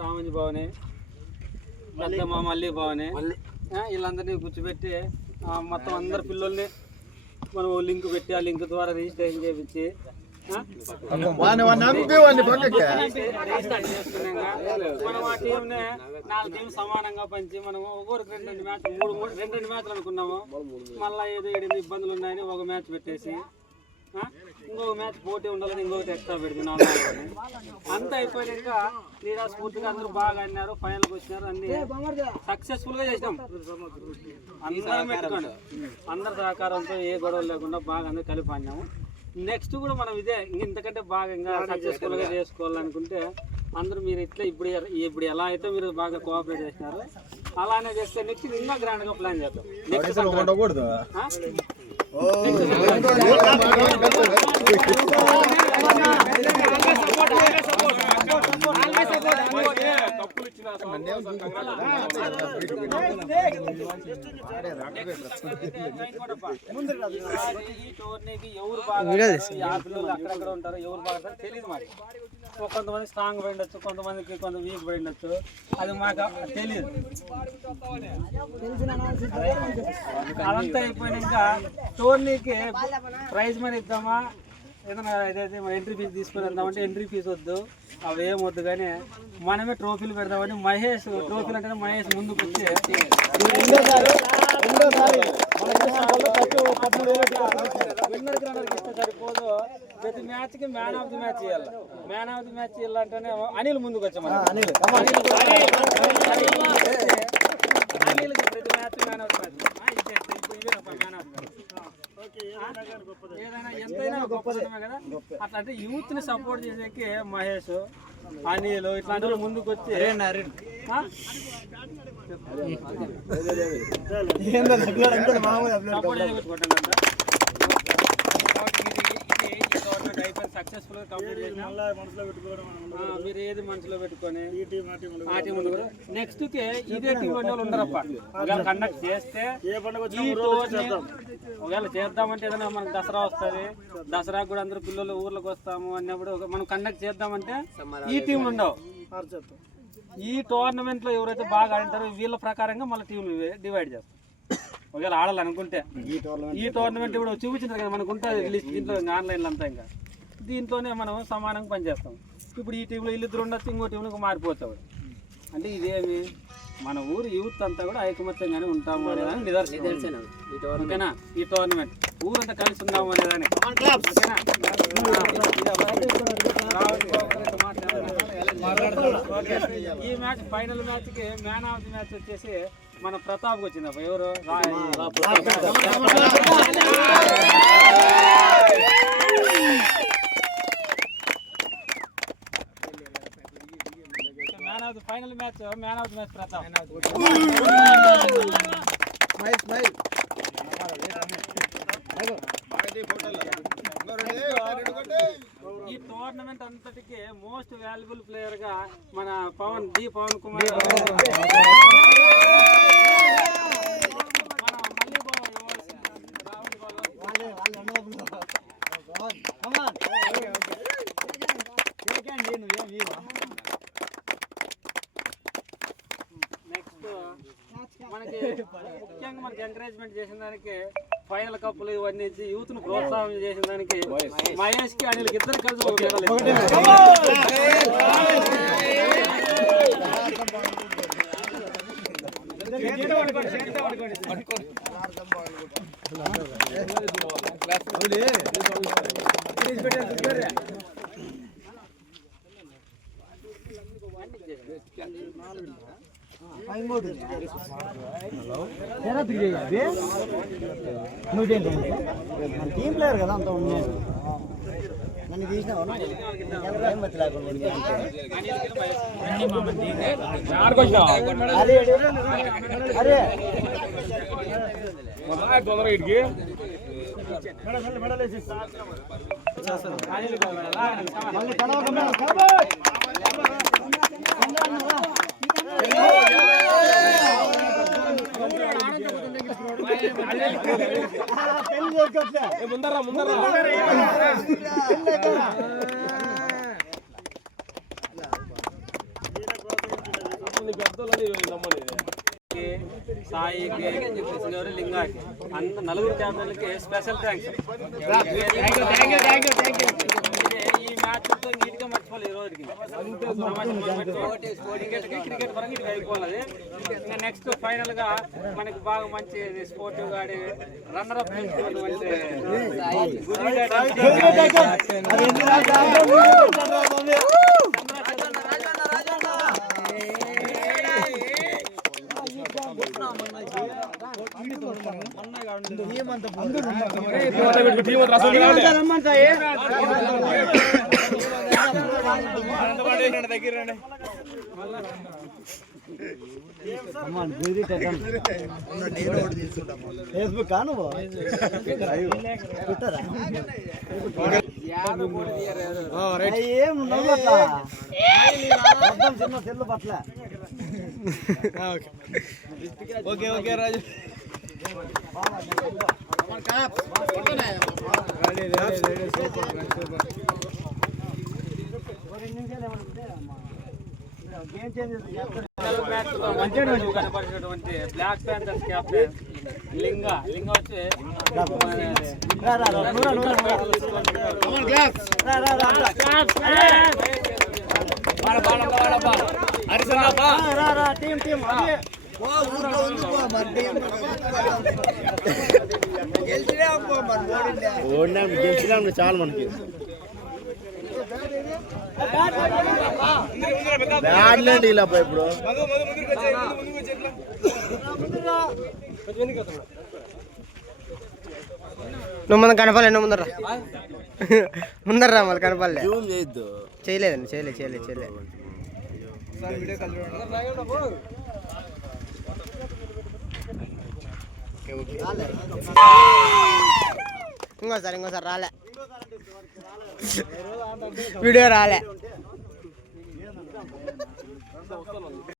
రామంజి భవని, పెద్దమ్మ మల్లి భవని, వీళ్ళందరినీ కూర్చోబెట్టి మొత్తం అందరు పిల్లల్ని మనం లింక్ పెట్టి ఆ లింక్ ద్వారా రిజిస్ట్రేషన్ చేయించి మనం ఆ టీంని 4 టీంలు సమానంగా పంచి మనం ఒక్కొక్కరికి 2 మ్యాచ్లు 2 మ్యాచ్లు అనుకున్నాము. మళ్ళీ ఏదో 8 ఇబ్బందులు ఉన్నాయని ఒక మ్యాచ్ పెట్టేసి ఇంకొక మ్యాచ్ పోటీ ఉండాలని ఇంకొకటి ఎక్స్ట్రా పెడితే 4 అంతా అయిపోయాక క్రీడా స్ఫూర్తిగా అందరూ బాగా ఆడినారు, ఫైనల్కి వచ్చినారు, అన్ని సక్సెస్ఫుల్ గా చేసినాం. అందరం పెట్టుకోండి, అందరి సహకారంతో ఏ గొడవలు లేకుండా బాగా అందరూ కలిపి ఆడినాము. నెక్స్ట్ కూడా మనం ఇదే ఇంతకంటే బాగా ఇంకా సక్సెస్ఫుల్ గా చేసుకోవాలనుకుంటే అందరూ మీరు ఇట్లా ఇప్పుడు ఎలా అయితే మీరు బాగా కోఆపరేట్ చేసినారు అలానే చేస్తే నెక్స్ట్ ఇంకా గ్రాండ్ గా ప్లాన్ చేద్దాం. నెక్స్ట్ ఈ టోర్నీకి ఎవరు బాగా అక్కడక్కడ ఉంటారు, ఎవరు బాగా తెలియదు మాకు. కొంతమంది స్ట్రాంగ్ పడి ఉండొచ్చు, కొంతమందికి కొంత వీక్ పడి ఉండొచ్చు, అది మాకు తెలియదు. అదంతా అయిపోయినాక టోర్నీకి ప్రైజ్ మనీ ఇద్దామా, ఏదైనా ఏదైతే ఎంట్రీ ఫీజు తీసుకుని వెళ్దామంటే ఎంట్రీ ఫీజు వద్దు, అవి ఏం వద్దు, కానీ మనమే ట్రోఫీలు పెడదామని మహేష్ ట్రోఫీలు అంటే మహేష్ ముందుకు వచ్చి విన్నర్కి రన్నర్కి ఇస్తే సరిపోదు, ప్రతి మ్యాచ్కి మ్యాన్ ఆఫ్ ది మ్యాచ్ ఇవ్వాలి. మ్యాన్ ఆఫ్ ది మ్యాచ్ ఇవ్వాలంటేనే అనిల్ ముందుకు వచ్చాము. అనిల్కి ప్రతి match man of the match ఏదైనా ఎంతైనా గొప్పదనమే కదా. అట్లా అంటే యూత్ ని సపోర్ట్ చేసేకి మహేష్, అనిల్ ఇట్లాంటి వాళ్ళు ముందుకు వచ్చి సపోర్ట్ చేయకొట్టుకుంటానంట. గవర్నమెంట్ అయిపోయింది, సక్సెస్ఫుల్ గా కంప్లీట్ చేసినా మీరు ఏది మనసులో పెట్టుకొని ఆ టీం ఉండదు. నెక్స్ట్ కి ఇదే టీం వాళ్ళు ఉండరప్ప. ఒకవేళ కండక్ట్ చేస్తే ఒకవేళ చేద్దామంటే ఏదైనా మనకు దసరా వస్తుంది, దసరాకు కూడా అందరూ పిల్లలు ఊర్లోకి వస్తాము అన్నప్పుడు మనం కండక్ట్ చేద్దామంటే ఈ టీంలు ఉండవు. ఈ టోర్నమెంట్ లో ఎవరైతే బాగా ఆడింటారో వీళ్ళ ప్రకారంగా మళ్ళీ టీంలు డివైడ్ చేస్తాం. ఒకవేళ ఆడాలనుకుంటే ఈ టోర్నమెంట్ ఇప్పుడు చూపించింది కదా మనకు ఉంటుంది లిస్ట్, దీంట్లో ఆన్లైన్లో అంతా ఇంకా దీంట్లోనే మనం సమానంగా పనిచేస్తాం. ఇప్పుడు ఈ టీంలో వీళ్ళిద్దరు ఉండొచ్చు, ఇంకో టీంలోకి మారిపోతాడు. అంటే ఇదేమి మన ఊరు యూత్ అంతా కూడా ఐకమత్యంగానే ఉంటాము అనేదాన్ని నిదర్శనం. ఓకేనా? ఈ టోర్నమెంట్ ఊరంతా కలిసి ఉన్నాము అనేదాన్ని. ఈ మ్యాచ్ ఫైనల్ మ్యాచ్కి మ్యాన్ ఆఫ్ ది మ్యాచ్ వచ్చేసి మన ప్రతాప్కి వచ్చింది. అప్పుడు ఎవరు man of the final match man of the match Pratap. ఈ టోర్నమెంట్ అంతటికి మోస్ట్ వాల్యుబుల్ ప్లేయర్ గా మన పవన్ కుమార్ నెక్స్ట్ మనకి ముఖ్యంగా మనకి ఎంకరేజ్మెంట్ చేసిన దానికి ఫైనల్ కప్పులు ఇవన్నీ ఇచ్చి యూత్ ను ప్రోత్సాహం చేసిన దానికి మహేష్ కి అనిల్ ఇద్దరు కలిసి టీం ప్లేయర్ కదా అంత నన్ను తీసినావు అరే ముందరా సాయికి లింగాకి అంత నలుగురు క్యాప్టెన్లకి స్పెషల్ థ్యాంక్స్. ఈ మ్యాచ్ నీట్ గా మర్చిపోలేదు ఈ రోజుకి. క్రికెట్ పరంగా ఇది అయిపోవాలి. ఇంకా నెక్స్ట్ ఫైనల్ గా మనకి బాగా మంచి స్పోర్టివ్ గా ఆడి రన్నర్ అప్ ఫేస్బుక్ కాను ఏం చిన్న సెల్లు పట్ల. ఓకే ఓకే రాజు కనపడినటువంటి బ్లాక్ ప్యాంథర్స్ కెప్టెన్ లింగా వచ్చి గెలిచినా చాలు మనకి. బ్యాడ్లేండి ఇలా ఇప్పుడు నువ్వు ముందు కనపాలి. నువ్వు ముందర్రా మళ్ళీ కనపాలి. చేయలేదండి చేయలేదు. ఇంకోసారి రాలే వీడియో రాలే.